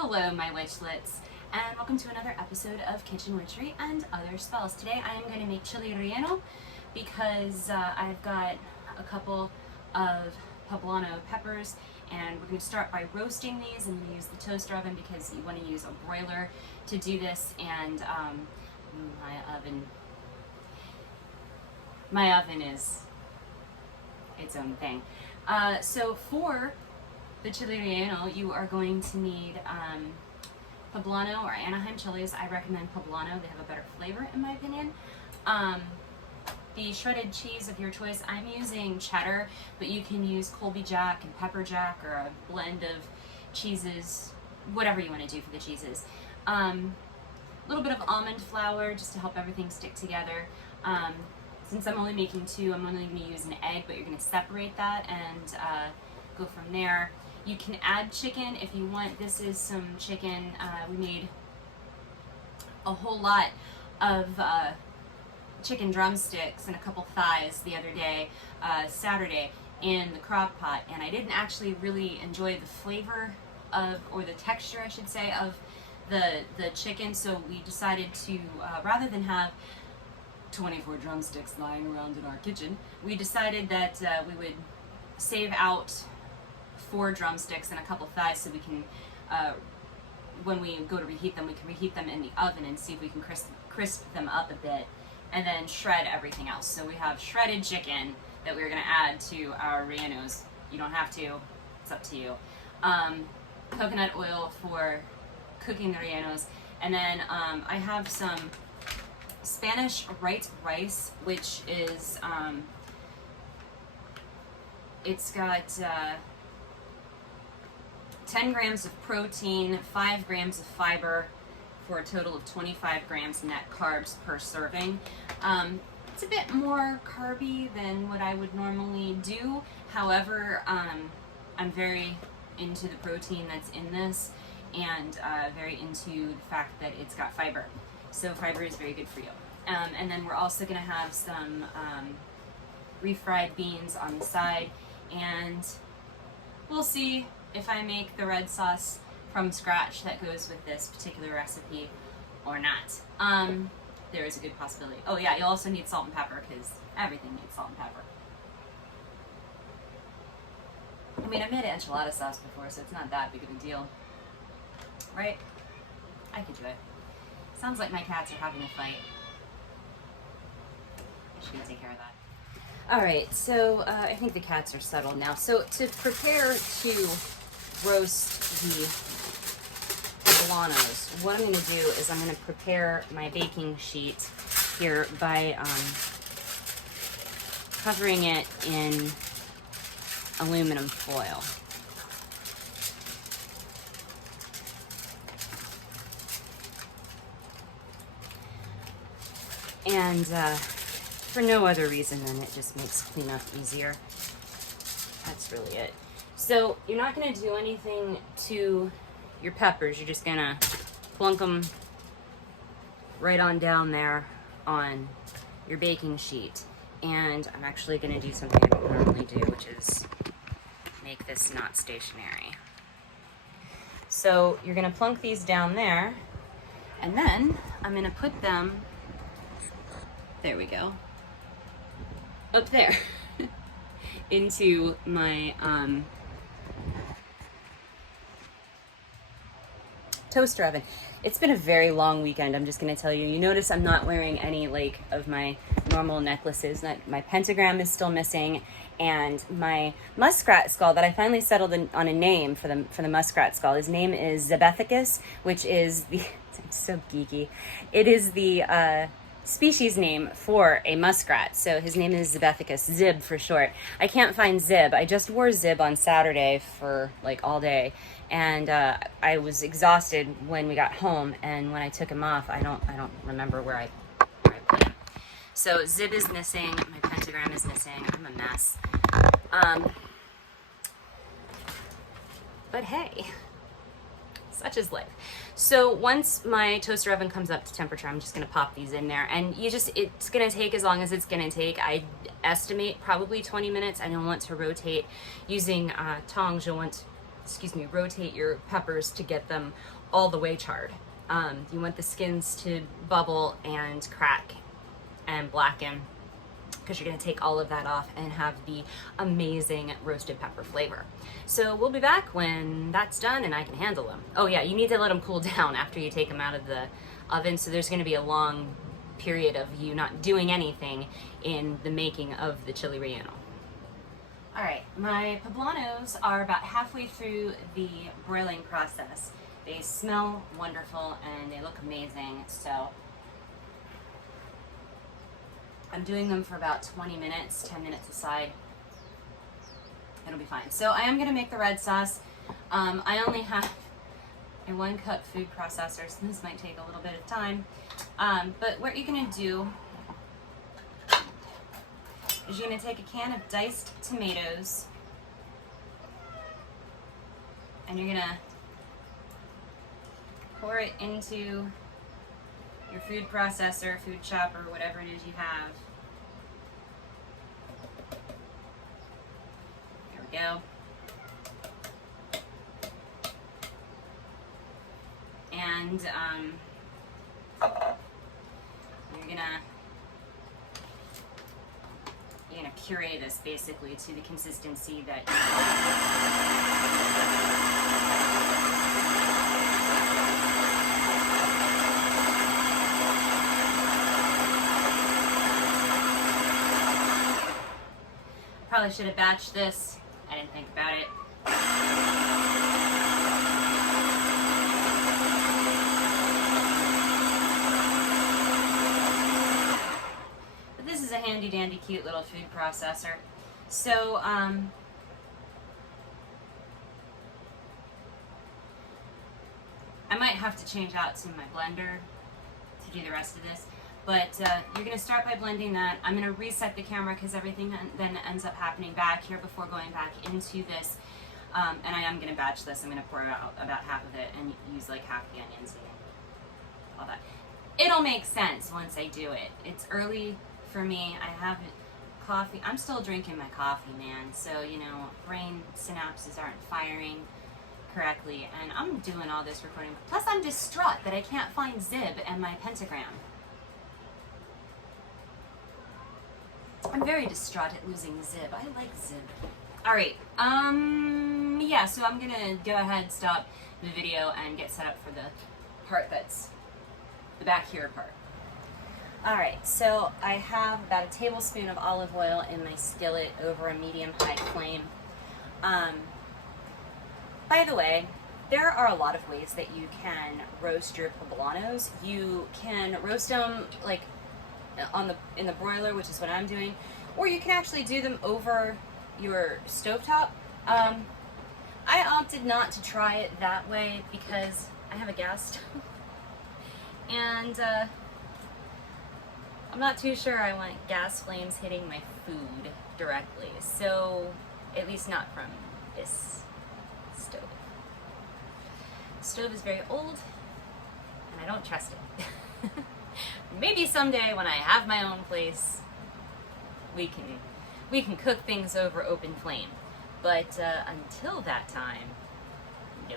Hello, my witchlets, and welcome to another episode of Kitchen Witchery and Other Spells. Today I am going to make chili relleno because I've got a couple of poblano peppers, and we're going to start by roasting these. I'm going to use the toaster oven because you want to use a broiler to do this, and my oven is its own thing. So for the chili relleno, you are going to need poblano or Anaheim chilies. I recommend poblano. They have a better flavor in my opinion. The shredded cheese of your choice. I'm using cheddar, but you can use Colby Jack and pepper jack or a blend of cheeses, whatever you want to do for the cheeses. A little bit of almond flour just to help everything stick together. Since I'm only making two, I'm only going to use an egg, but you're going to separate that and go from there. You can add chicken if you want. This is some chicken. We made a whole lot of chicken drumsticks and a couple thighs the other day, Saturday, in the crock pot, and I didn't actually really enjoy the flavor of, or the texture I should say, of the chicken, so we decided to, rather than have 24 drumsticks lying around in our kitchen, we decided that we would save out 4 drumsticks and a couple thighs so we can, when we go to reheat them, we can reheat them in the oven and see if we can crisp them up a bit, and then shred everything else. So we have shredded chicken that we're going to add to our rellenos. You don't have to, it's up to you. Coconut oil for cooking the rellenos, and then I have some Spanish white rice, which is it's got 10 grams of protein, 5 grams of fiber, for a total of 25 grams net carbs per serving. It's a bit more carby than what I would normally do. However, I'm very into the protein that's in this, and very into the fact that it's got fiber. So fiber is very good for you. And then we're also going to have some refried beans on the side, and we'll see if I make the red sauce from scratch that goes with this particular recipe or not. There is a good possibility. Oh yeah, you'll also need salt and pepper because everything needs salt and pepper. I mean, I've made enchilada sauce before, so it's not that big of a deal, right? I could do it. Sounds like my cats are having a fight. I should go take care of that. All right, so I think the cats are settled now. So to prepare to roast the poblanos, what I'm going to do is I'm going to prepare my baking sheet here by covering it in aluminum foil. And for no other reason than it just makes cleanup easier. That's really it. So you're not going to do anything to your peppers. You're just going to plunk them right on down there on your baking sheet. And I'm actually going to do something I don't normally do, which is make this not stationary. So you're going to plunk these down there, and then I'm going to put them, there we go, up there into my toaster oven. It's been a very long weekend, I'm just going to tell you. You notice I'm not wearing any of my normal necklaces. My pentagram is still missing, and my muskrat skull that I finally settled on a name for the muskrat skull. His name is Zebethicus, which is the it's so geeky. It is the species name for a muskrat. So his name is Zebethicus, Zib for short. I can't find Zib. I just wore Zib on Saturday for all day, and I was exhausted when we got home, and when I took him off, I don't remember where I put him. So Zib is missing, my pentagram is missing, I'm a mess. But hey, such is life. So once my toaster oven comes up to temperature, I'm just gonna pop these in there, and it's gonna take as long as it's gonna take. I estimate probably 20 minutes, and you'll want to rotate using tongs. You'll want excuse me, rotate your peppers to get them all the way charred. You want the skins to bubble and crack and blacken, because you're going to take all of that off and have the amazing roasted pepper flavor. So we'll be back when that's done and I can handle them. Oh yeah, you need to let them cool down after you take them out of the oven, so there's going to be a long period of you not doing anything in the making of the chili relleno. All right, my poblanos are about halfway through the broiling process. They smell wonderful and they look amazing, so I'm doing them for about 20 minutes, 10 minutes aside. It'll be fine. So I am going to make the red sauce. I only have a 1 cup food processor, so this might take a little bit of time. But what you're going to do is you're going to take a can of diced tomatoes and you're going to pour it into your food processor, food chopper, whatever it is you have. There we go. And you're gonna puree this basically to the consistency that you probably should have batched this. I didn't think about it. But this is a handy dandy cute little food processor. So I might have to change out to my blender to do the rest of this. But you're going to start by blending that. I'm going to reset the camera because everything then ends up happening back here before going back into this. And I am going to batch this. I'm going to pour out about half of it and use like half the onions and all that. It'll make sense once I do it. It's early for me. I have coffee. I'm still drinking my coffee, man. So, you know, brain synapses aren't firing correctly. And I'm doing all this recording. Plus, I'm distraught that I can't find Zib and my pentagram. I'm very distraught at losing Zib. I like Zib. Alright, yeah, so I'm gonna go ahead, stop the video, and get set up for the part that's the back here part. Alright, so I have about a tablespoon of olive oil in my skillet over a medium-high flame. By the way, there are a lot of ways that you can roast your poblanos. You can roast them like in the broiler, which is what I'm doing, or you can actually do them over your stovetop. I opted not to try it that way because I have a gas stove and I'm not too sure I want gas flames hitting my food directly, so at least not from this stove. The stove is very old and I don't trust it. Maybe someday when I have my own place, we can cook things over open flame. But until that time, no.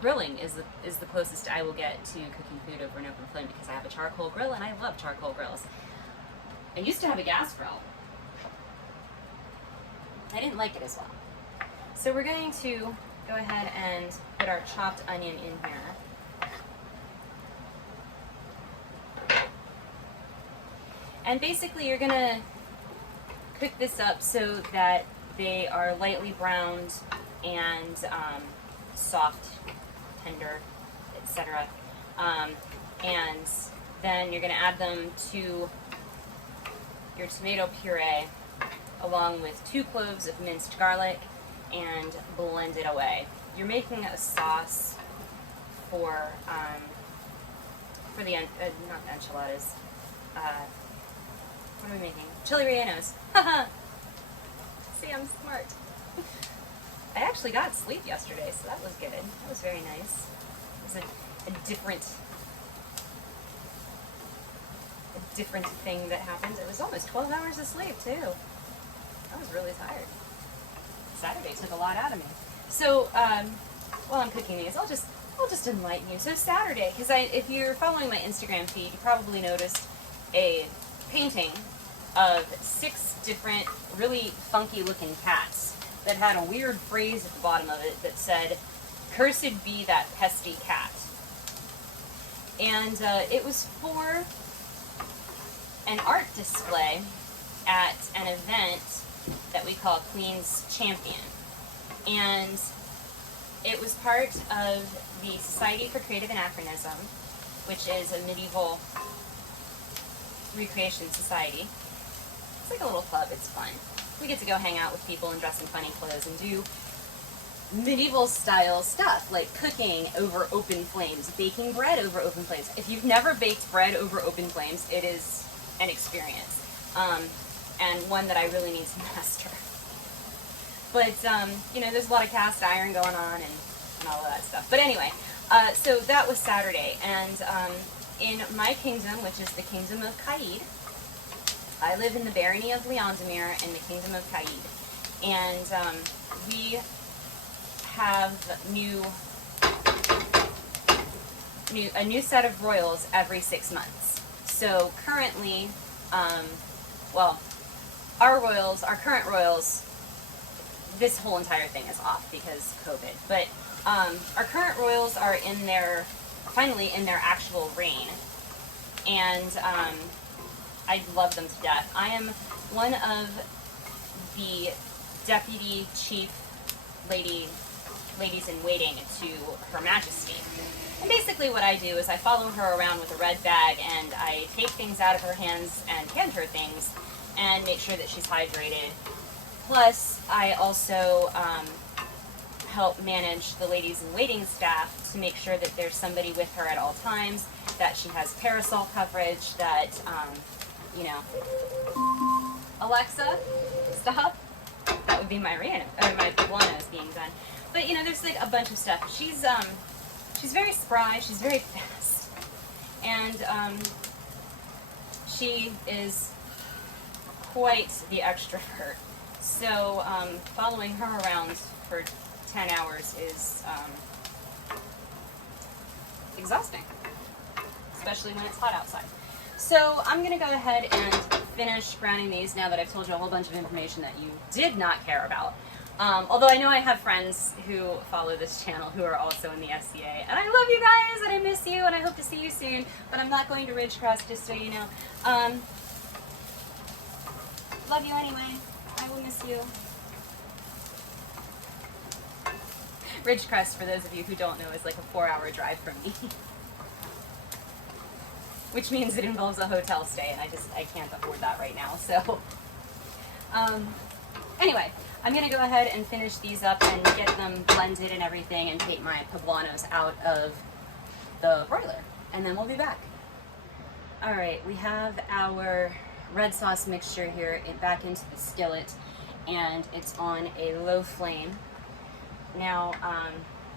Grilling is the closest I will get to cooking food over an open flame because I have a charcoal grill and I love charcoal grills. I used to have a gas grill. I didn't like it as well. So we're going to go ahead and put our chopped onion in here. And basically you're gonna cook this up so that they are lightly browned and soft, tender, etc. And then you're gonna add them to your tomato puree along with 2 cloves of minced garlic and blend it away. You're making a sauce for the not enchiladas. What are we making? Chili rellenos. Haha. See, I'm smart. I actually got sleep yesterday, so that was good. That was very nice. It was a different thing that happened. It was almost 12 hours of sleep too. I was really tired. Saturday took a lot out of me. So while I'm cooking these, I'll just enlighten you. So Saturday, because if you're following my Instagram feed, you probably noticed a painting of 6 different really funky looking cats that had a weird phrase at the bottom of it that said, "Cursed be that pesty cat." And it was for an art display at an event that we call Queen's Champion. And it was part of the Society for Creative Anachronism, which is a medieval recreation society. It's like a little club, it's fun. We get to go hang out with people and dress in funny clothes and do medieval style stuff, like cooking over open flames, baking bread over open flames. If you've never baked bread over open flames, it is an experience, and one that I really need to master. But, you know, there's a lot of cast iron going on and all of that stuff. But anyway, so that was Saturday, and in my kingdom, which is the Kingdom of Kaid, I live in the barony of Leondemir in the Kingdom of Kaid, and we have a new set of royals every 6 months. So currently, well, our current royals, this whole entire thing is off because COVID, but our current royals are finally in their actual reign, and I love them to death. I am one of the deputy chief ladies in waiting to Her Majesty. And basically what I do is I follow her around with a red bag, and I take things out of her hands and hand her things and make sure that she's hydrated. Plus, I also help manage the ladies in waiting staff to make sure that there's somebody with her at all times, that she has parasol coverage, that, you know, Alexa, stop. That would be my Poblanos being done. But, you know, there's like a bunch of stuff. She's very spry, she's very fast, and she is quite the extrovert. So following her around for 10 hours is exhausting, especially when it's hot outside. So I'm going to go ahead and finish browning these now that I've told you a whole bunch of information that you did not care about. Although I know I have friends who follow this channel who are also in the SCA, and I love you guys, and I miss you, and I hope to see you soon, but I'm not going to Ridgecrest, just so you know. Love you anyway. I will miss you. Ridgecrest, for those of you who don't know, is like a 4-hour drive from me. Which means it involves a hotel stay, and I can't afford that right now, so. Anyway, I'm going to go ahead and finish these up and get them blended and everything and take my Poblanos out of the broiler, and then we'll be back. Alright, we have our red sauce mixture here back into the skillet, and it's on a low flame. Now,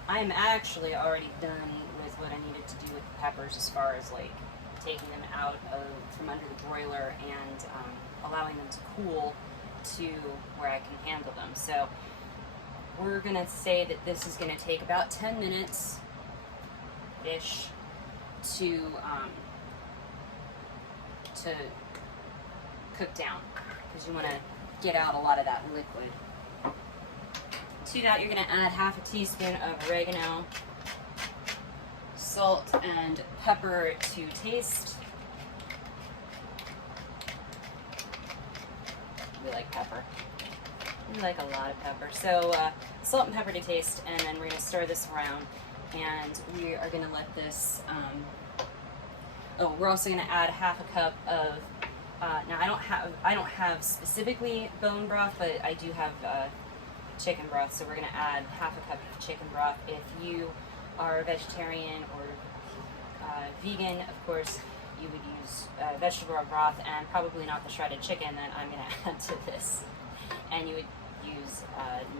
I'm actually already done with what I needed to do with the peppers as far as like taking them out from under the broiler and allowing them to cool to where I can handle them. So we're going to say that this is going to take about 10 minutes ish to cook down, because you want to get out a lot of that liquid. To that, you're going to add half a teaspoon of oregano, salt and pepper to taste. We like pepper. We like a lot of pepper. So salt and pepper to taste, and then we're going to stir this around, and we are going to let this, we're also going to add half a cup of, now I don't have specifically bone broth, but I do have chicken broth, so we're going to add half a cup of chicken broth. If you are vegetarian or vegan, of course, you would use vegetable broth and probably not the shredded chicken that I'm going to add to this. And you would use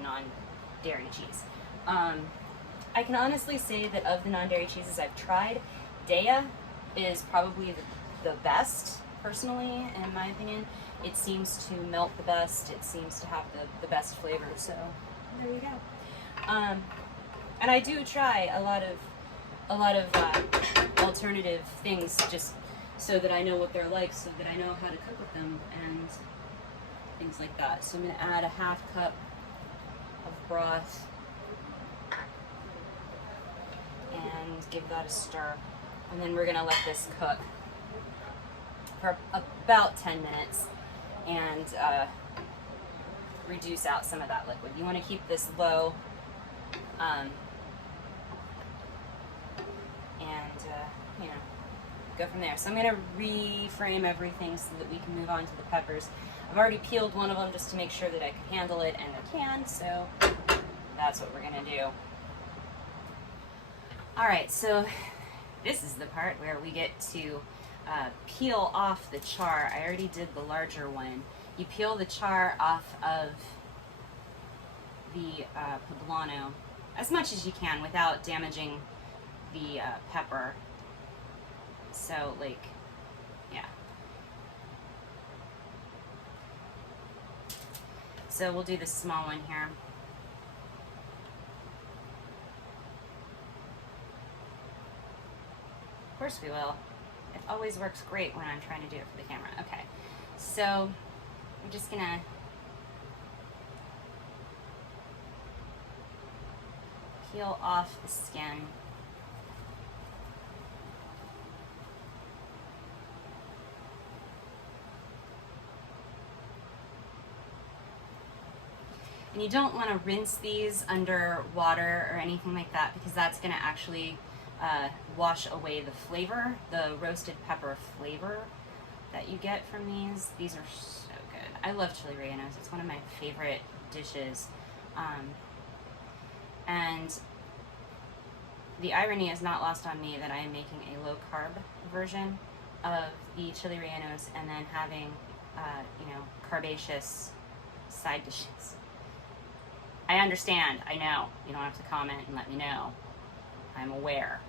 non-dairy cheese. I can honestly say that of the non-dairy cheeses I've tried, Daiya is probably the best, personally, in my opinion. It seems to melt the best. It seems to have the best flavor. So there you go. And I do try a lot of alternative things just so that I know what they're like, so that I know how to cook with them and things like that. So I'm going to add a half cup of broth and give that a stir. And then we're going to let this cook for about 10 minutes and reduce out some of that liquid. You want to keep this low you know, go from there. So I'm going to reframe everything so that we can move on to the peppers. I've already peeled one of them just to make sure that I can handle it, and I can, so that's what we're going to do. Alright, so this is the part where we get to peel off the char. I already did the larger one. You peel the char off of the poblano as much as you can without damaging the pepper. So, like, yeah. So we'll do the small one here. Of course we will. It always works great when I'm trying to do it for the camera. Okay, so I'm just gonna peel off the skin. And you don't want to rinse these under water or anything like that, because that's going to actually wash away the flavor, the roasted pepper flavor that you get from these. These are so good. I love chili rellenos. It's one of my favorite dishes. And the irony is not lost on me that I am making a low-carb version of the chili rellenos and then having, you know, carbaceous side dishes. I understand. I know. You don't have to comment and let me know. I'm aware.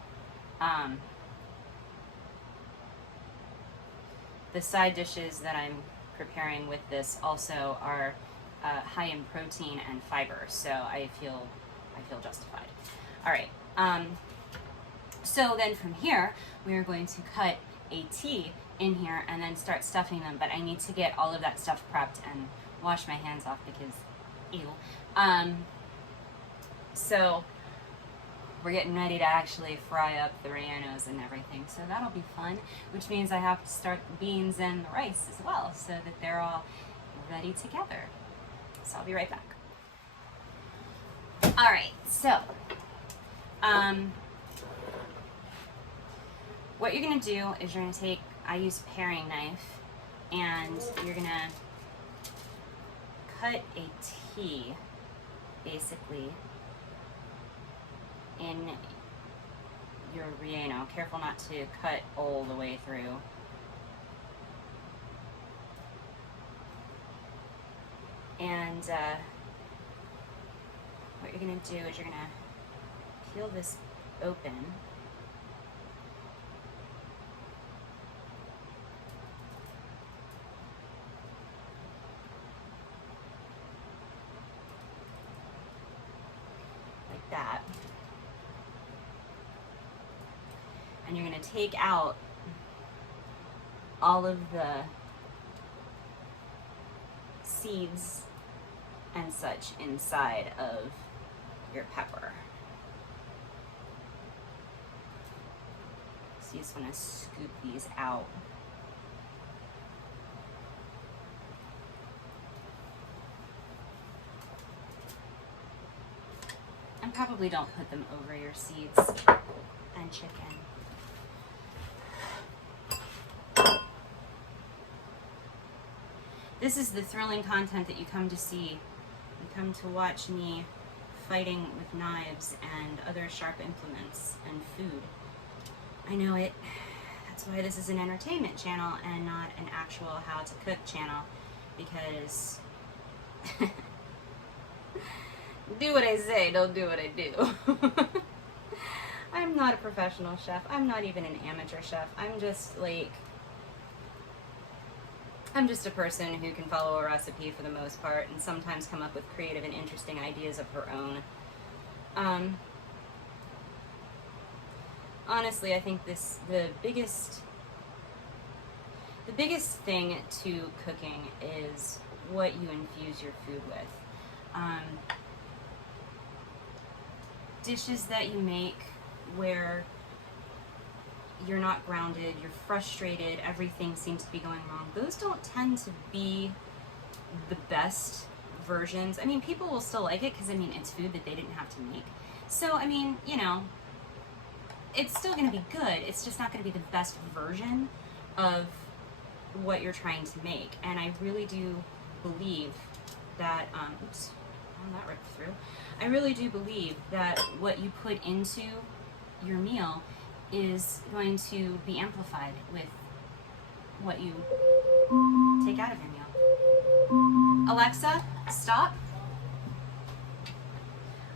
The side dishes that I'm preparing with this also are high in protein and fiber, so I feel justified. All right. So then from here, we are going to cut a T in here and then start stuffing them. But I need to get all of that stuff prepped and wash my hands off because, ew. So we're getting ready to actually fry up the rellenos and everything. So that'll be fun, which means I have to start the beans and the rice as well so that they're all ready together. So I'll be right back. All right, so what you're gonna do is you're gonna take, I use a paring knife, and you're gonna cut a T, basically, in your relleno. Careful not to cut all the way through. And what you're gonna do is you're gonna peel this open. Like that. And you're gonna take out all of the seeds and such inside of your pepper. So you just want to scoop these out. And probably don't put them over your seeds and chicken. This is the thrilling content that you come to see. You come to watch me fighting with knives and other sharp implements and food. I know it. That's why this is an entertainment channel and not an actual how to cook channel, because do what I say, don't do what I do. I'm not a professional chef. I'm not even an amateur chef. I'm just a person who can follow a recipe for the most part and sometimes come up with creative and interesting ideas of her own. Honestly, I think the biggest thing to cooking is what you infuse your food with. Dishes that you make where you're not grounded, you're frustrated, everything seems to be going wrong, those don't tend to be the best versions. I mean, people will still like it because, I mean, it's food that they didn't have to make. So, I mean, you know, it's still going to be good. It's just not going to be the best version of what you're trying to make. And I really do believe that, oops, that ripped through. I really do believe that what you put into your meal is going to be amplified with what you take out of your meal. Alexa, stop.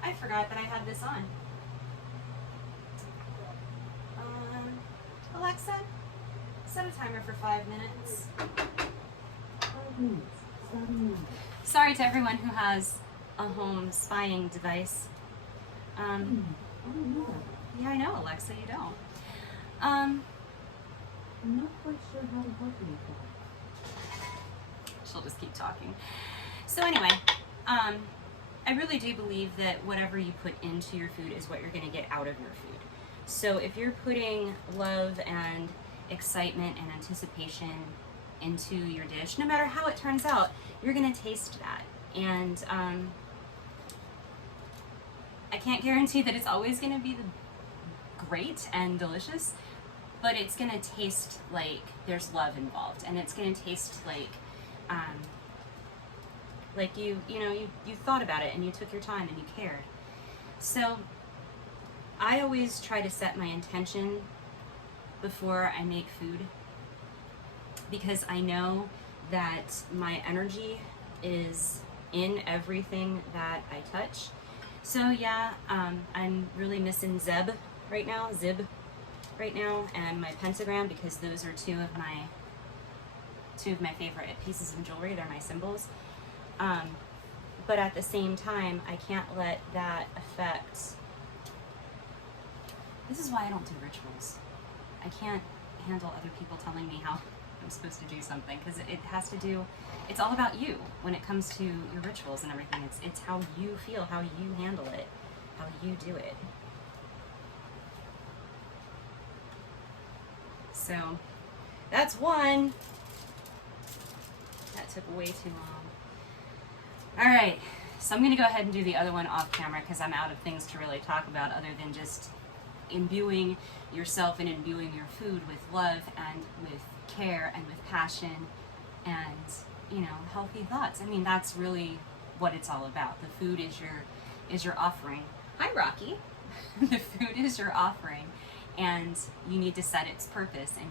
I forgot that I had this on. Alexa, set a timer for 5 minutes. 5 minutes. Starting now. Sorry to everyone who has a home spying device. I don't know. Yeah, I know, Alexa, you don't. I'm not quite sure how to help you with that. She'll just keep talking. So anyway, I really do believe that whatever you put into your food is what you're going to get out of your food. So if you're putting love and excitement and anticipation into your dish, no matter how it turns out, you're going to taste that. And I can't guarantee that it's always going to be great and delicious, but it's going to taste like there's love involved, and it's going to taste like you thought about it and you took your time and you cared. So I always try to set my intention before I make food, because I know that my energy is in everything that I touch. So yeah, I'm really missing Zib right now, and my pentagram, because those are two of my favorite pieces of jewelry. They're my symbols. But at the same time, I can't let that affect. This is why I don't do rituals. I can't handle other people telling me how I'm supposed to do something, because it has to do, it's all about you when it comes to your rituals and everything. It's how you feel, how you handle it, how you do it. So that's one. That took way too long. All right, so I'm gonna go ahead and do the other one off camera, because I'm out of things to really talk about other than just imbuing yourself and imbuing your food with love and with care and with passion and, you know, healthy thoughts. I mean, that's really what it's all about. The food is your offering. Hi, Rocky. The food is your offering, and you need to set its purpose, and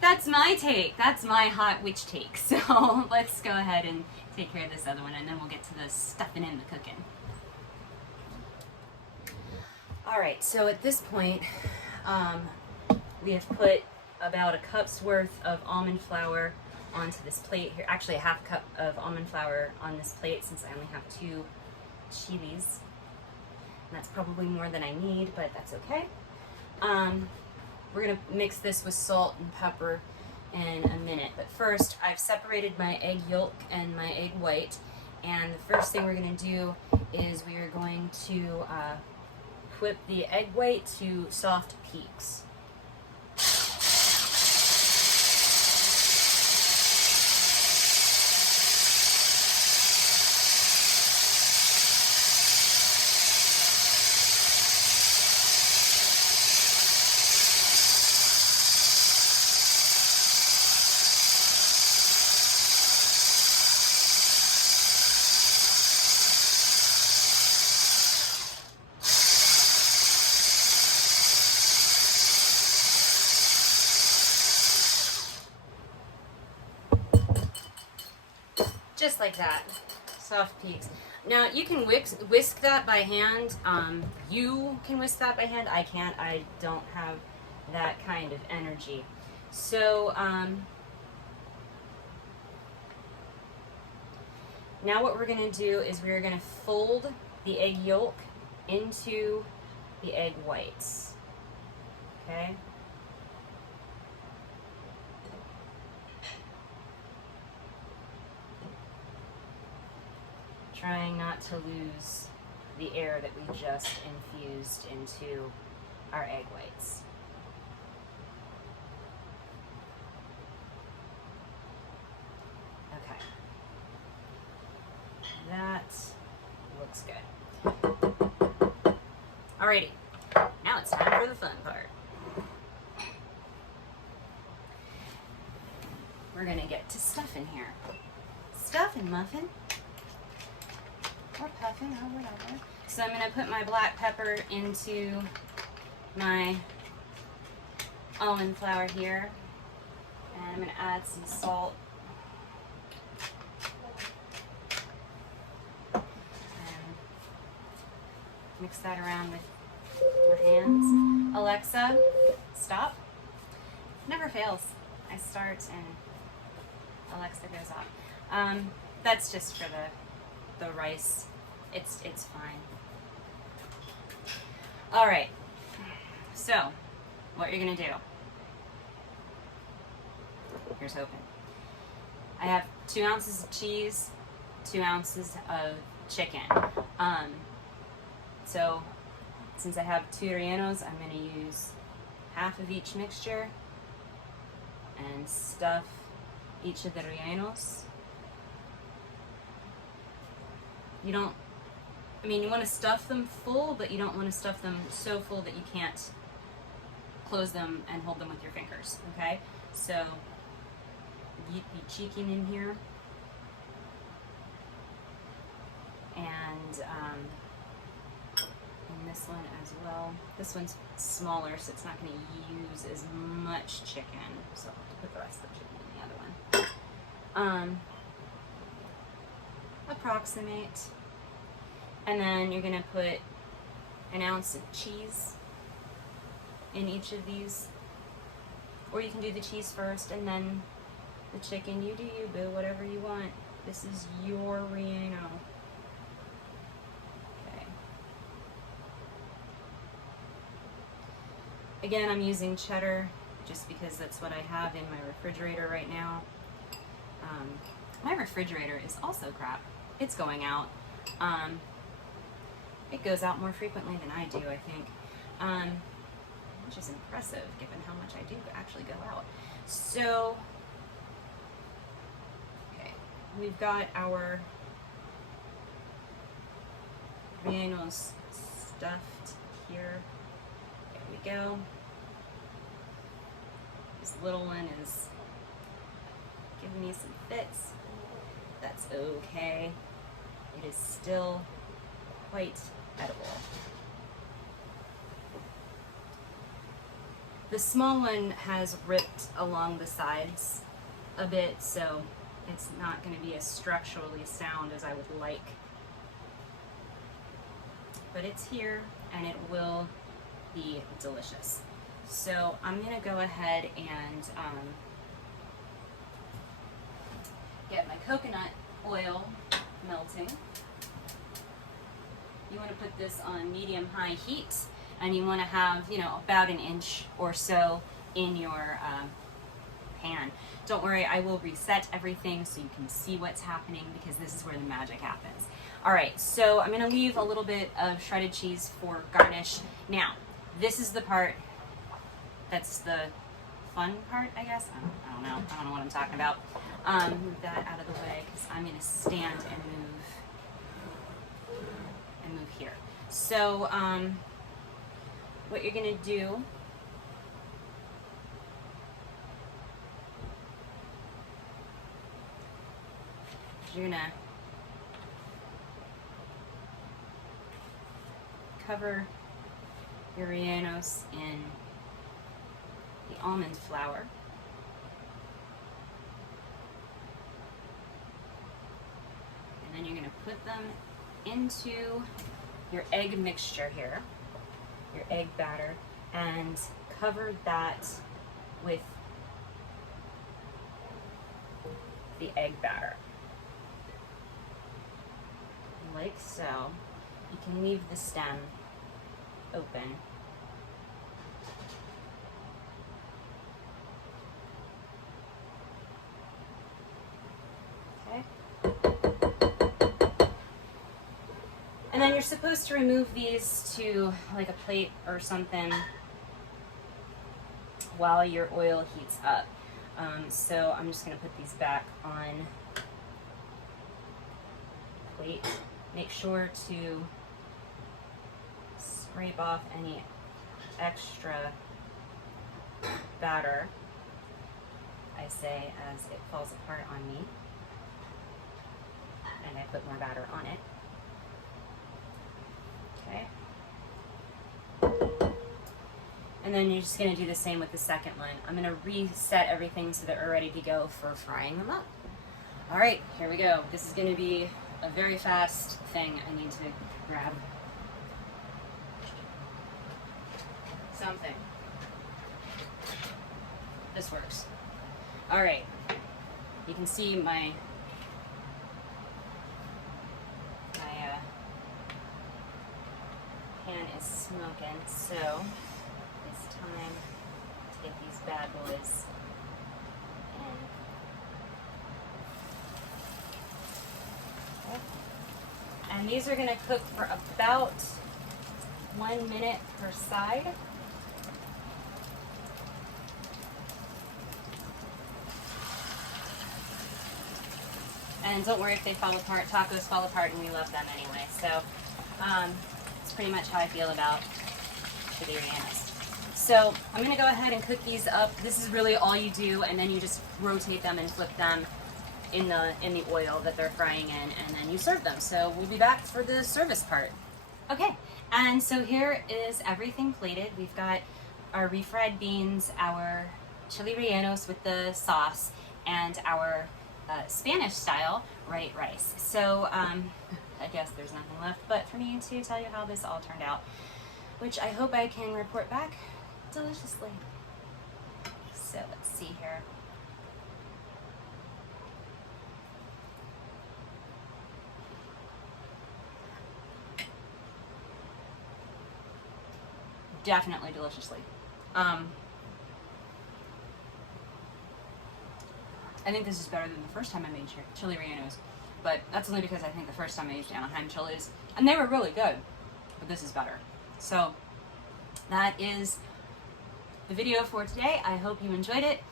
that's my take. That's my hot witch take. So let's go ahead and take care of this other one, and then we'll get to the stuffing and the cooking. All right, so at this point, we have put about a cup's worth of almond flour onto this plate here. Actually, a half cup of almond flour on this plate, since I only have 2 chilis. And that's probably more than I need, but that's okay. We're gonna mix this with salt and pepper in a minute. But first, I've separated my egg yolk and my egg white. And the first thing we're gonna do is we are going to whip the egg white to soft peaks. Just like that, soft peaks. Now you can whisk that by hand. You can whisk that by hand. I can't. I don't have that kind of energy. So now what we're going to do is we're going to fold the egg yolk into the egg whites. Okay? Trying not to lose the air that we just infused into our egg whites. Okay. That looks good. Alrighty, now it's time for the fun part. We're gonna get to stuffing here. Stuffing muffin, or puffin, or whatever. So I'm gonna put my black pepper into my almond flour here, and I'm gonna add some salt. Mix that around with my hands. Alexa, stop. Never fails. I start and Alexa goes off. That's just for the rice. It's fine. All right. So, what you're gonna do? Here's hoping. I have 2 ounces of cheese, 2 ounces of chicken. So, since I have 2 rellenos, I'm going to use half of each mixture and stuff each of the rellenos. You don't, I mean, you want to stuff them full, but you don't want to stuff them so full that you can't close them and hold them with your fingers, okay? So, get the chicken in here. And, this one as well. This one's smaller, so it's not going to use as much chicken. So I'll have to put the rest of the chicken in the other one. Approximate. And then you're going to put an ounce of cheese in each of these. Or you can do the cheese first and then the chicken. You do you, boo, whatever you want. This is your relleno. Again, I'm using cheddar just because that's what I have in my refrigerator right now. My refrigerator is also crap. It's going out. It goes out more frequently than I do, I think. Which is impressive given how much I do actually go out. So, okay, we've got our rellenos stuffed here. There we go. This little one is giving me some fits. That's okay. It is still quite edible. The small one has ripped along the sides a bit, so it's not going to be as structurally sound as I would like. But it's here, and it will be delicious. So I'm going to go ahead and get my coconut oil melting. You want to put this on medium-high heat, and you want to have, you know, about an inch or so in your pan. Don't worry, I will reset everything so you can see what's happening, because this is where the magic happens. All right, so I'm going to leave a little bit of shredded cheese for garnish. Now, this is the part that's the fun part, I guess. I don't know what I'm talking about. Move that out of the way because I'm going to stand and move here. So, what you're going to do is you're going to cover your rellenos in the almond flour. And then you're going to put them into your egg mixture here, your egg batter, and cover that with the egg batter. Like so. You can leave the stem open. Okay. And then you're supposed to remove these to like a plate or something while your oil heats up. So I'm just going to put these back on plate. Make sure to scrape off any extra batter, I say, as it falls apart on me, and I put more batter on it. Okay. And then you're just going to do the same with the second one. I'm going to reset everything so that we're ready to go for frying them up. All right, here we go. This is going to be a very fast thing. I need to grab something. This works. All right. You can see my pan is smoking, so it's time to get these bad boys in. Okay. And these are going to cook for about 1 minute per side. And don't worry if they fall apart. Tacos fall apart and we love them anyway. So it's pretty much how I feel about chili rellenos. So I'm going to go ahead and cook these up. This is really all you do, and then you just rotate them and flip them in the oil that they're frying in, and then you serve them. So we'll be back for the service part. Okay, and so here is everything plated. We've got our refried beans, our chili rellenos with the sauce, and our Spanish style white rice. So I guess there's nothing left but for me to tell you how this all turned out, which I hope I can report back deliciously. So let's see here. Definitely deliciously. I think this is better than the first time I made chili rellenos, but that's only because I think the first time I used Anaheim chilies, and they were really good, but this is better. So that is the video for today. I hope you enjoyed it.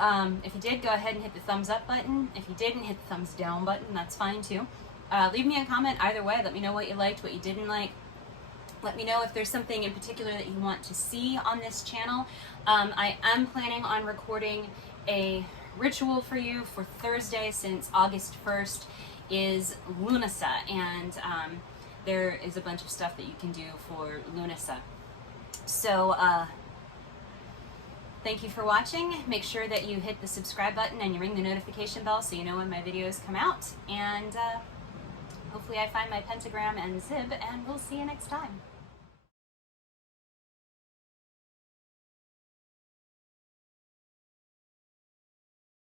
If you did, go ahead and hit the thumbs up button. If you didn't, hit the thumbs down button. That's fine too. Leave me a comment either way. Let me know what you liked, what you didn't like. Let me know if there's something in particular that you want to see on this channel. I am planning on recording a ritual for you for Thursday, since August 1st is Lunasa, and there is a bunch of stuff that you can do for Lunasa. So thank you for watching. Make sure that you hit the subscribe button and you ring the notification bell so you know when my videos come out, and hopefully I find my pentagram and zib, and we'll see you next time.